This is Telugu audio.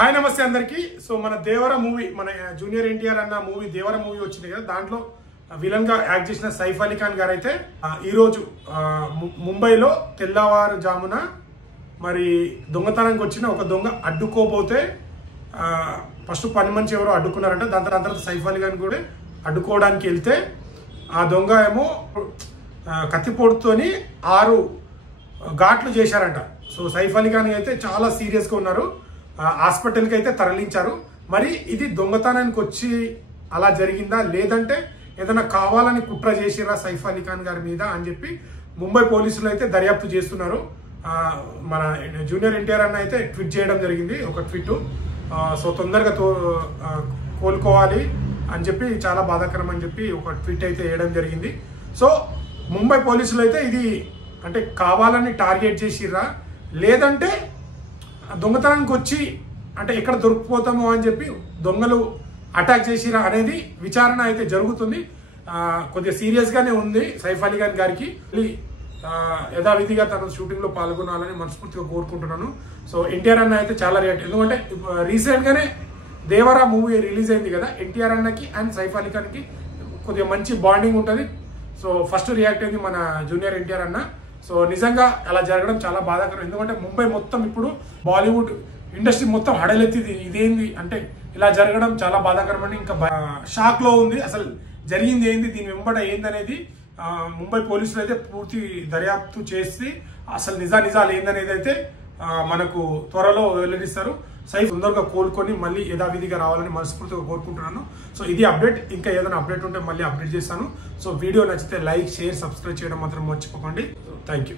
హాయ్ నమస్తే అందరికి। సో మన దేవర మూవీ, మన జూనియర్ ఎన్టీఆర్ అన్న మూవీ దేవర మూవీ వచ్చింది కదా, దాంట్లో విలన్ గా యాక్ట్ చేసిన సైఫ్ అలీ ఖాన్ గారు అయితే ఈ రోజు ముంబైలో తెల్లవారుజామున మరి దొంగతనానికి వచ్చిన ఒక దొంగ అడ్డుకోబోతే ఫస్ట్ పని మనిషి ఎవరో అడ్డుకున్నారంట। దాని తర్వాత సైఫ్ అలీ ఖాన్ కూడా అడ్డుకోవడానికి వెళ్తే ఆ దొంగ ఏమో కత్తిపోటుతోని 6 ఘాట్లు చేశారంట। సో సైఫ్ అలీ ఖాన్ అయితే చాలా సీరియస్గా ఉన్నారు, హాస్పిటల్కి అయితే తరలించారు। మరి ఇది దొంగతనానికి వచ్చి అలా జరిగిందా, లేదంటే ఏదైనా కావాలని కుట్ర చేసిరా సైఫ్ అలీ ఖాన్ గారి మీద అని చెప్పి ముంబై పోలీసులు అయితే దర్యాప్తు చేస్తున్నారు। మన జూనియర్ ఎన్టీఆర్ అన్న అయితే ట్వీట్ చేయడం జరిగింది, ఒక ట్వీట్। సో తొందరగా కోలుకోవాలి అని చెప్పి, చాలా బాధాకరం అని చెప్పి ఒక ట్వీట్ అయితే వేయడం జరిగింది। సో ముంబై పోలీసులు అయితే ఇది అంటే కావాలని టార్గెట్ చేసిర్రా, లేదంటే దొంగతనానికి వచ్చి అంటే ఎక్కడ దొరికిపోతామో అని చెప్పి దొంగలు అటాక్ చేసిరా అనేది విచారణ అయితే జరుగుతుంది। కొద్దిగా సీరియస్గానే ఉంది సైఫ్ అలీ ఖాన్ గారికి। యథావిధిగా తన షూటింగ్లో పాల్గొనాలని మనస్ఫూర్తిగా కోరుకుంటున్నాను। సో ఎన్టీఆర్ అన్న అయితే చాలా రియాక్ట్, ఎందుకంటే రీసెంట్గానే దేవరా మూవీ రిలీజ్ అయింది కదా, ఎన్టీఆర్ అన్నకి అండ్ సైఫ్ అలీ ఖాన్కి కొద్దిగా మంచి బాండింగ్ ఉంటుంది। సో ఫస్ట్ రియాక్ట్ అయింది మన జూనియర్ ఎన్టీఆర్ అన్న। సో నిజంగా అలా జరగడం చాలా బాధాకరం, ఎందుకంటే ముంబై మొత్తం ఇప్పుడు బాలీవుడ్ ఇండస్ట్రీ మొత్తం హడలెత్తింది, ఇదేంది అంటే ఇలా జరగడం చాలా బాధాకరం అని ఇంకా షాక్ లో ఉంది। అసలు జరిగింది ఏంది, దీని వెంబడ ఏందనేది ముంబై పోలీసులు అయితే పూర్తి దర్యాప్తు చేసి అసలు నిజాలు ఏందనేది అయితే మనకు త్వరలో వెల్లడిస్తారు। సైఫ్ తొందరగా కోలుకొని మళ్ళీ యథావిధిగా రావాలని మనస్ఫూర్తిగా కోరుకుంటున్నాను। సో ఇది అప్డేట్, ఇంకా ఏదైనా అప్డేట్ ఉంటే మళ్ళీ అప్డేట్ చేస్తాను। సో వీడియో నచ్చితే లైక్, షేర్, సబ్స్క్రైబ్ చేయడం మాత్రం మర్చిపోకండి। Thank you.